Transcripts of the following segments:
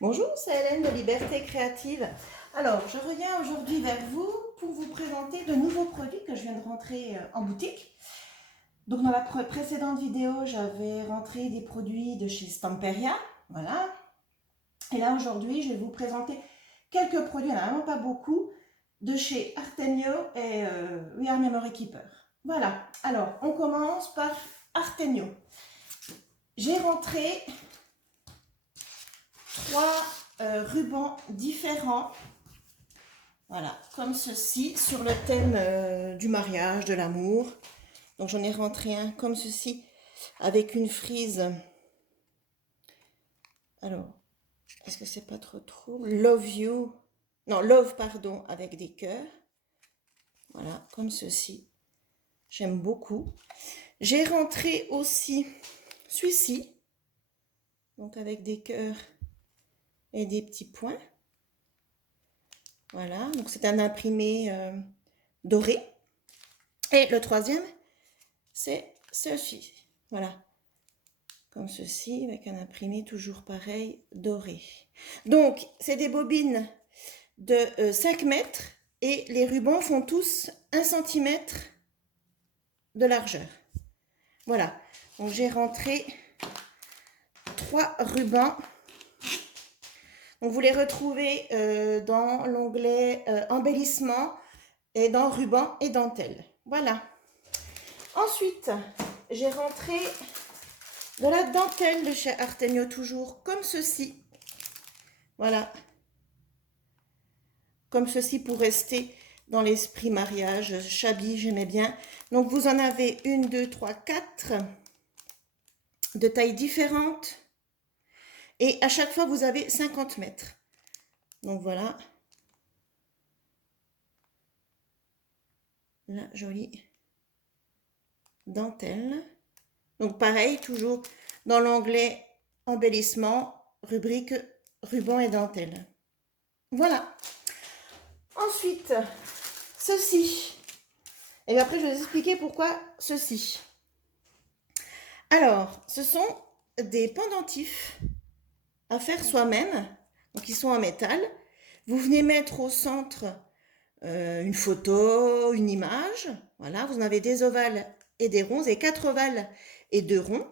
Bonjour, c'est Hélène de Liberté Créative. Alors, je reviens aujourd'hui vers vous pour vous présenter de nouveaux produits que je viens de rentrer en boutique. Donc, dans la précédente vidéo, j'avais rentré des produits de chez Stamperia. Voilà. Et là, aujourd'hui, je vais vous présenter quelques produits, il n'y en a vraiment pas beaucoup, de chez Artemio et We Are Memory Keeper. Voilà. Alors, on commence par Artemio. J'ai rentré trois rubans différents, voilà, comme ceci, sur le thème du mariage, de l'amour. Donc j'en ai rentré un comme ceci, avec une frise. Alors, est-ce que c'est pas trop Love you, non, love, pardon, avec des cœurs. Voilà, comme ceci. J'aime beaucoup. J'ai rentré aussi celui-ci, donc avec des cœurs et des petits points. Voilà, donc c'est un imprimé doré. Et le troisième, c'est ceci. Voilà, comme ceci, avec un imprimé toujours pareil, doré. Donc, c'est des bobines de 5 mètres et les rubans font tous 1 cm de largeur. Voilà, donc j'ai rentré 3 rubans. Donc, vous les retrouvez dans l'onglet embellissement et dans ruban et dentelle. Voilà. Ensuite, j'ai rentré de la dentelle de chez Artemio, toujours comme ceci. Voilà. Comme ceci pour rester dans l'esprit mariage. Shabby, j'aimais bien. Donc, vous en avez 1, 2, 3, 4 de tailles différentes. Et à chaque fois, vous avez 50 mètres. Donc, voilà. La jolie dentelle. Donc, pareil, toujours dans l'onglet embellissement, rubrique ruban et dentelle. Voilà. Ensuite, ceci. Et après, je vais vous expliquer pourquoi ceci. Alors, ce sont des pendentifs à faire soi-même. Donc, ils sont en métal. Vous venez mettre au centre une photo, une image. Voilà, vous en avez des ovales et des ronds. Et 4 ovales et 2 ronds,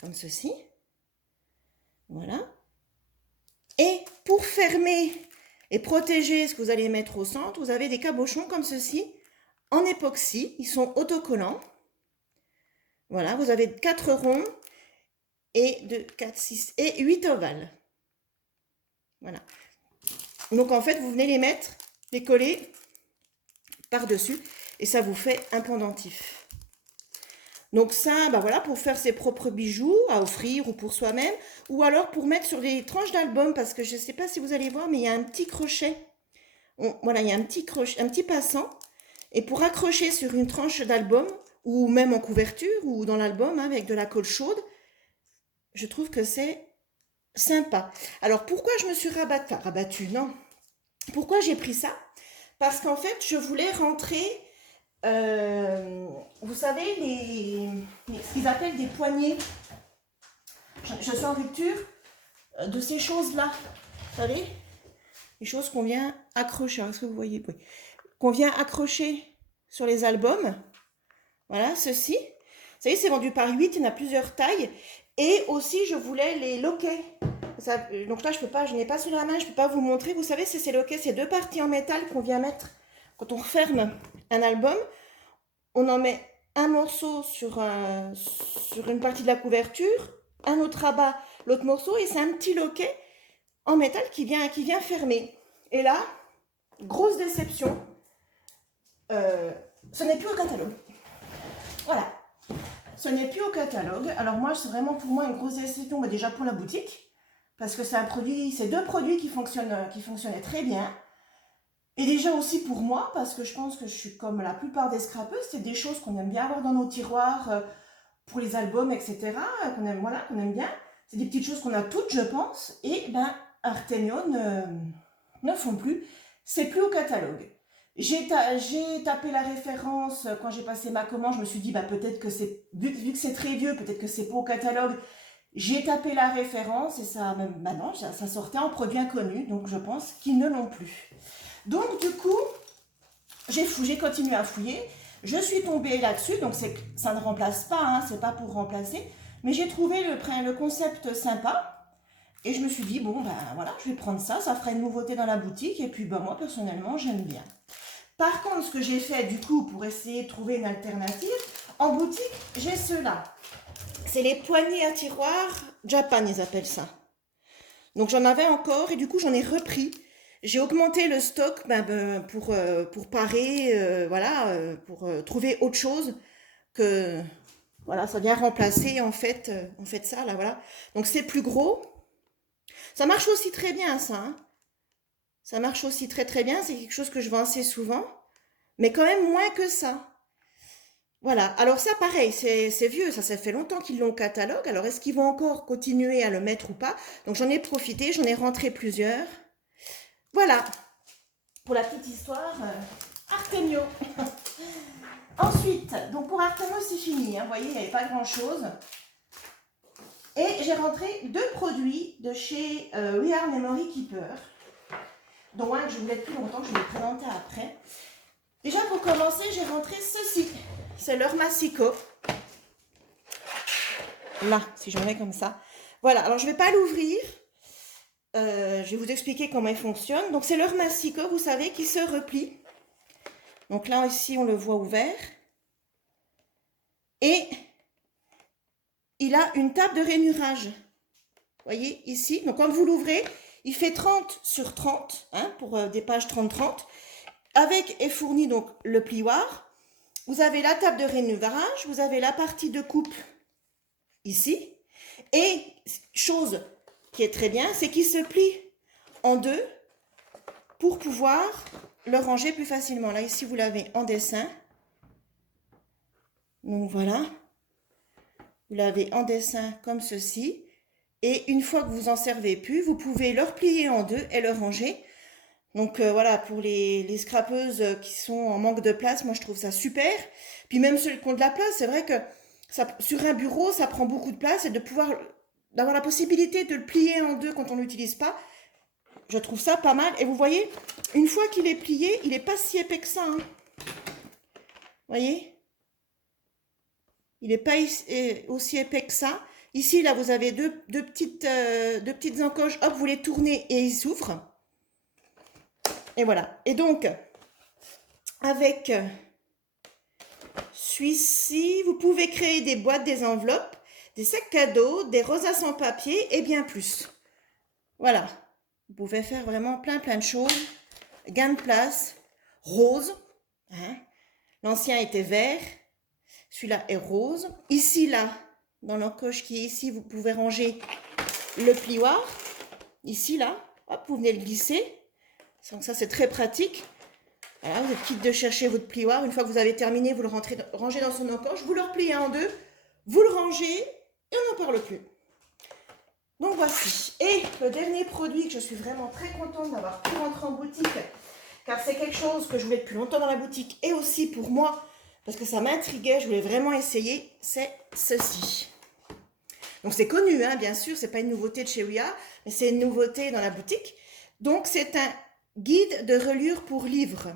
comme ceci. Voilà. Et pour fermer et protéger ce que vous allez mettre au centre, vous avez des cabochons comme ceci, en époxy. Ils sont autocollants. Voilà, vous avez 4 ronds et 2, 4, 6 et 8 ovales. Voilà. Donc en fait, vous venez les mettre, les coller par-dessus et ça vous fait un pendentif. Donc ça, bah voilà, pour faire ses propres bijoux à offrir ou pour soi-même, ou alors pour mettre sur des tranches d'album, parce que je ne sais pas si vous allez voir, mais il y a un petit crochet. Voilà, il y a un petit crochet, un petit passant. Et pour accrocher sur une tranche d'album, ou même en couverture, ou dans l'album, hein, avec de la colle chaude, je trouve que c'est sympa. Alors pourquoi je me suis rabattue, non. Pourquoi j'ai pris ça? Parce qu'en fait, je voulais rentrer, vous savez, ce qu'ils appellent des poignées. Je suis en rupture de ces choses-là. Vous savez, les choses qu'on vient accrocher. Est-ce que vous voyez? Oui. Qu'on vient accrocher sur les albums. Voilà, ceci. Vous savez, c'est vendu par 8, il y en a plusieurs tailles. Et aussi, je voulais les loquets. Ça, donc là, je n'ai pas sur la main, je ne peux pas vous montrer. Vous savez, c'est ces loquets, c'est 2 parties en métal qu'on vient mettre quand on referme un album. On en met un morceau sur une partie de la couverture, un autre à bas, l'autre morceau, et c'est un petit loquet en métal qui vient fermer. Et là, grosse déception, ce n'est plus au catalogue. Voilà. Ce n'est plus au catalogue. Alors moi, c'est vraiment pour moi une grosse déception, mais déjà pour la boutique, parce que c'est 2 produits qui fonctionnaient très bien. Et déjà aussi pour moi, parce que je pense que je suis comme la plupart des scrapeuses, c'est des choses qu'on aime bien avoir dans nos tiroirs pour les albums, etc. Qu'on aime bien. C'est des petites choses qu'on a toutes, je pense. Et ben, Artemio ne font plus. C'est plus au catalogue. J'ai tapé la référence quand j'ai passé ma commande. Je me suis dit, bah, peut-être que vu que c'est très vieux, peut-être que c'est pas au catalogue. J'ai tapé la référence et ça, maintenant, ça sortait en produit inconnu, donc je pense qu'ils ne l'ont plus. Donc du coup, j'ai continué à fouiller. Je suis tombée là-dessus, donc ça ne remplace pas, hein, c'est pas pour remplacer, mais j'ai trouvé le concept sympa. Et je me suis dit, bon, ben voilà, je vais prendre ça, ça fera une nouveauté dans la boutique. Et puis, ben, moi, personnellement, j'aime bien. Par contre, ce que j'ai fait, du coup, pour essayer de trouver une alternative, en boutique, j'ai ceux-là. C'est les poignées à tiroir Japan, ils appellent ça. Donc, j'en avais encore et du coup, j'en ai repris. J'ai augmenté le stock pour parer, voilà, pour trouver autre chose que... Voilà, ça vient remplacer en fait ça, là, voilà. Donc, c'est plus gros. Ça marche aussi très bien, ça. Hein. Ça marche aussi très très bien. C'est quelque chose que je vends assez souvent. Mais quand même moins que ça. Voilà. Alors ça, pareil, c'est vieux. Ça fait longtemps qu'ils l'ont au catalogue. Alors est-ce qu'ils vont encore continuer à le mettre ou pas? Donc j'en ai profité. J'en ai rentré plusieurs. Voilà. Pour la petite histoire, Artemio. Ensuite, donc pour Artemio, c'est fini. Hein. Vous voyez, il n'y avait pas grand-chose. Et j'ai rentré 2 produits de chez We Are Memory Keeper, dont un que je voulais depuis longtemps, je vais le présenter après. Déjà pour commencer, j'ai rentré ceci. C'est leur massicot. Là, si je mets comme ça. Voilà, alors je ne vais pas l'ouvrir. Je vais vous expliquer comment il fonctionne. Donc c'est leur massicot, vous savez, qui se replie. Donc là, ici, on le voit ouvert. Et il a une table de rainurage. Vous voyez, ici. Donc quand vous l'ouvrez, il fait 30 sur 30, hein, pour des pages 30-30. Avec est fourni donc le plioir. Vous avez la table de rainurage, vous avez la partie de coupe ici. Et chose qui est très bien, c'est qu'il se plie en 2 pour pouvoir le ranger plus facilement. Là, ici, vous l'avez en dessin. Donc voilà. Vous l'avez en dessin comme ceci. Et une fois que vous en servez plus, vous pouvez le replier en 2 et le ranger. Donc voilà, pour les scrapeuses qui sont en manque de place, moi je trouve ça super. Puis même ceux qui ont de la place, c'est vrai que ça, sur un bureau, ça prend beaucoup de place et d'avoir la possibilité de le plier en 2 quand on l'utilise pas, je trouve ça pas mal. Et vous voyez, une fois qu'il est plié, il n'est pas si épais que ça. Hein. Vous voyez? Il n'est pas aussi épais que ça. Ici, là, vous avez deux petites encoches. Hop, vous les tournez et il s'ouvre. Et voilà. Et donc, avec celui-ci, vous pouvez créer des boîtes, des enveloppes, des sacs cadeaux, des rosaces en papier et bien plus. Voilà. Vous pouvez faire vraiment plein de choses. Gain de place. Rose. Hein. L'ancien était vert. Celui-là est rose. Ici, là, dans l'encoche qui est ici, vous pouvez ranger le plioir. Ici, là. Hop, vous venez le glisser. Donc ça, c'est très pratique. Voilà, vous êtes quitte de chercher votre plioir. Une fois que vous avez terminé, vous le rangez dans son encoche. Vous le repliez en 2. Vous le rangez et on n'en parle plus. Donc voici. Et le dernier produit que je suis vraiment très contente d'avoir pu rentrer en boutique, car c'est quelque chose que je voulais depuis longtemps dans la boutique et aussi pour moi, parce que ça m'intriguait, je voulais vraiment essayer, c'est ceci. Donc c'est connu, hein, bien sûr, c'est pas une nouveauté de chez Ouya, mais c'est une nouveauté dans la boutique. Donc c'est un guide de reliure pour livres.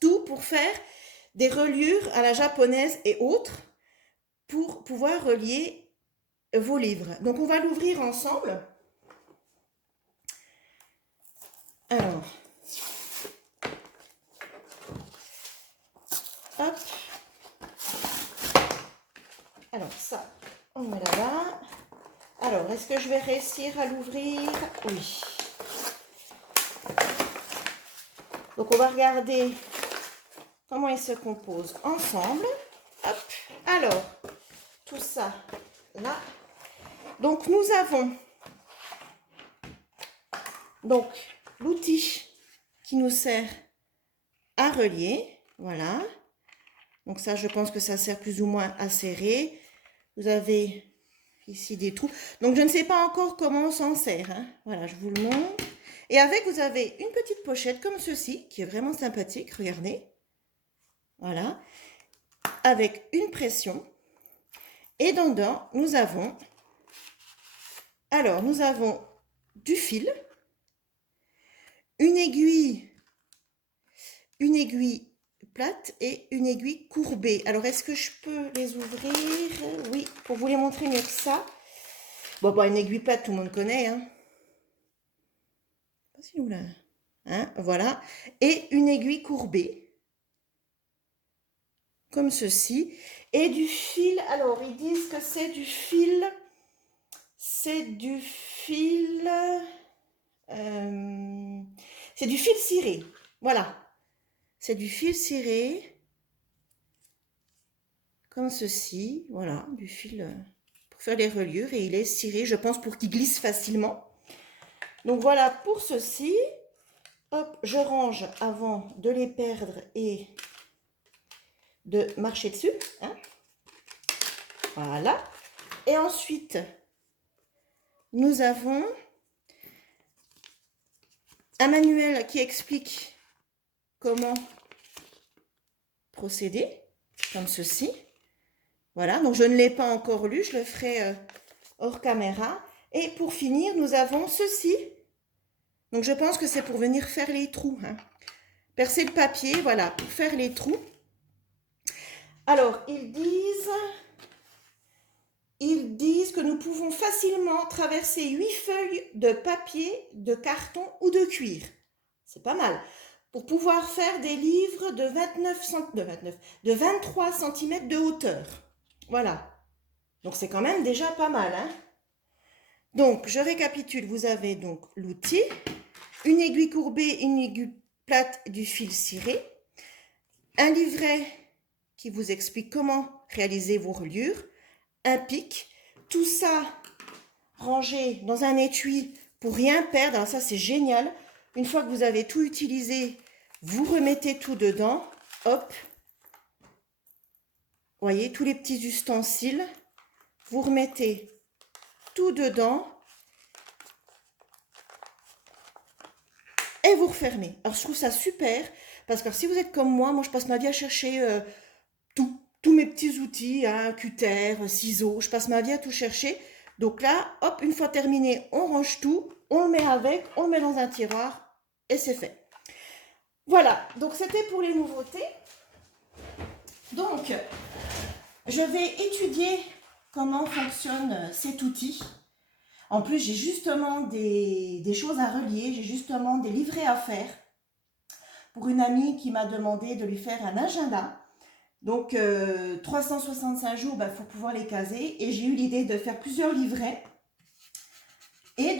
Tout pour faire des reliures à la japonaise et autres, pour pouvoir relier vos livres. Donc on va l'ouvrir ensemble. Alors, hop. Alors ça, on met là-bas. Alors, est-ce que je vais réussir à l'ouvrir? Oui. Donc on va regarder comment il se compose ensemble. Hop. Alors, tout ça là. Donc nous avons donc l'outil qui nous sert à relier. Voilà. Donc ça, je pense que ça sert plus ou moins à serrer. Vous avez ici des trous. Donc je ne sais pas encore comment on s'en sert. Hein. Voilà, je vous le montre. Et avec, vous avez une petite pochette comme ceci, qui est vraiment sympathique. Regardez. Voilà. Avec une pression. Et dedans, nous avons Alors, nous avons du fil, une aiguille plate et une aiguille courbée. Alors, est-ce que je peux les ouvrir? Oui, pour vous les montrer mieux que ça. Bon, bah, une aiguille plate, tout le monde connaît, hein. Hein, voilà. Et une aiguille courbée, comme ceci. Et du fil, alors, ils disent que c'est du fil ciré. Voilà. C'est du fil ciré, comme ceci. Voilà, du fil pour faire les reliures. Et il est ciré, je pense, pour qu'il glisse facilement. Donc voilà pour ceci. Hop, je range avant de les perdre et de marcher dessus. Hein. Voilà. Et ensuite, nous avons un manuel qui explique comment procéder, comme ceci. Voilà, donc je ne l'ai pas encore lu, je le ferai hors caméra. Et pour finir, nous avons ceci. Donc je pense que c'est pour venir faire les trous. Hein. Percer le papier, voilà, pour faire les trous. Alors, ils disent que nous pouvons facilement traverser 8 feuilles de papier, de carton ou de cuir. C'est pas mal. Pour pouvoir faire des livres de 23 cm de hauteur. Voilà. Donc, c'est quand même déjà pas mal. Hein. Donc, je récapitule. Vous avez donc l'outil, une aiguille courbée, une aiguille plate, du fil ciré, un livret qui vous explique comment réaliser vos reliures, un pic, tout ça rangé dans un étui pour rien perdre. Alors ça, c'est génial. Une fois que vous avez tout utilisé, vous remettez tout dedans. Hop. Voyez, tous les petits ustensiles. Vous remettez tout dedans. Et vous refermez. Alors, je trouve ça super. Parce que si vous êtes comme moi je passe ma vie à chercher tous mes petits outils, hein, cutter, ciseaux. Je passe ma vie à tout chercher. Donc là, hop, une fois terminé, on range tout. On le met avec, on le met dans un tiroir. Et c'est fait. Voilà, donc c'était pour les nouveautés. Donc, je vais étudier comment fonctionne cet outil. En plus, j'ai justement des choses à relier, j'ai justement des livrets à faire pour une amie qui m'a demandé de lui faire un agenda. Donc, 365 jours, il faut pouvoir les caser. Et j'ai eu l'idée de faire plusieurs livrets et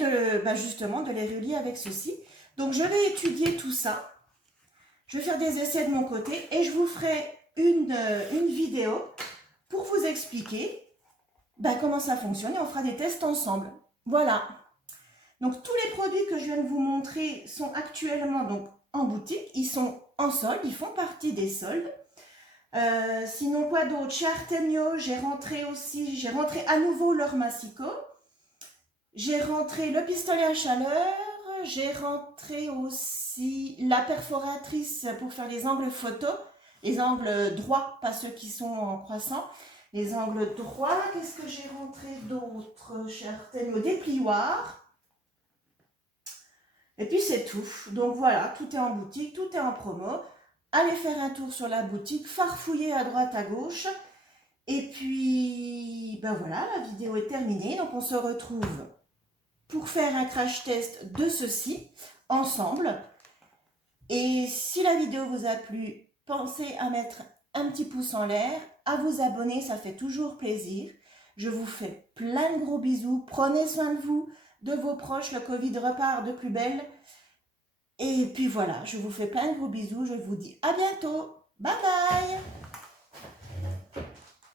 justement de les relier avec ceci. Donc, je vais étudier tout ça. Je vais faire des essais de mon côté et je vous ferai une vidéo pour vous expliquer comment ça fonctionne et on fera des tests ensemble. Voilà. Donc, tous les produits que je viens de vous montrer sont actuellement donc, en boutique. Ils sont en solde, ils font partie des soldes. Sinon, quoi d'autre? Chez Artemio, j'ai rentré à nouveau leur massicot. J'ai rentré le pistolet à chaleur. J'ai rentré aussi la perforatrice pour faire les angles photo. Les angles droits, pas ceux qui sont en croissant. Les angles droits. Qu'est-ce que j'ai rentré d'autre chez Artemio? Des plioirs. Et puis c'est tout. Donc voilà, tout est en boutique, tout est en promo. Allez faire un tour sur la boutique, farfouiller à droite, à gauche. Et puis, voilà, la vidéo est terminée. Donc, on se retrouve pour faire un crash test de ceci, ensemble. Et si la vidéo vous a plu, pensez à mettre un petit pouce en l'air, à vous abonner, ça fait toujours plaisir. Je vous fais plein de gros bisous. Prenez soin de vous, de vos proches. Le Covid repart de plus belle. Et puis voilà, je vous fais plein de gros bisous. Je vous dis à bientôt. Bye bye.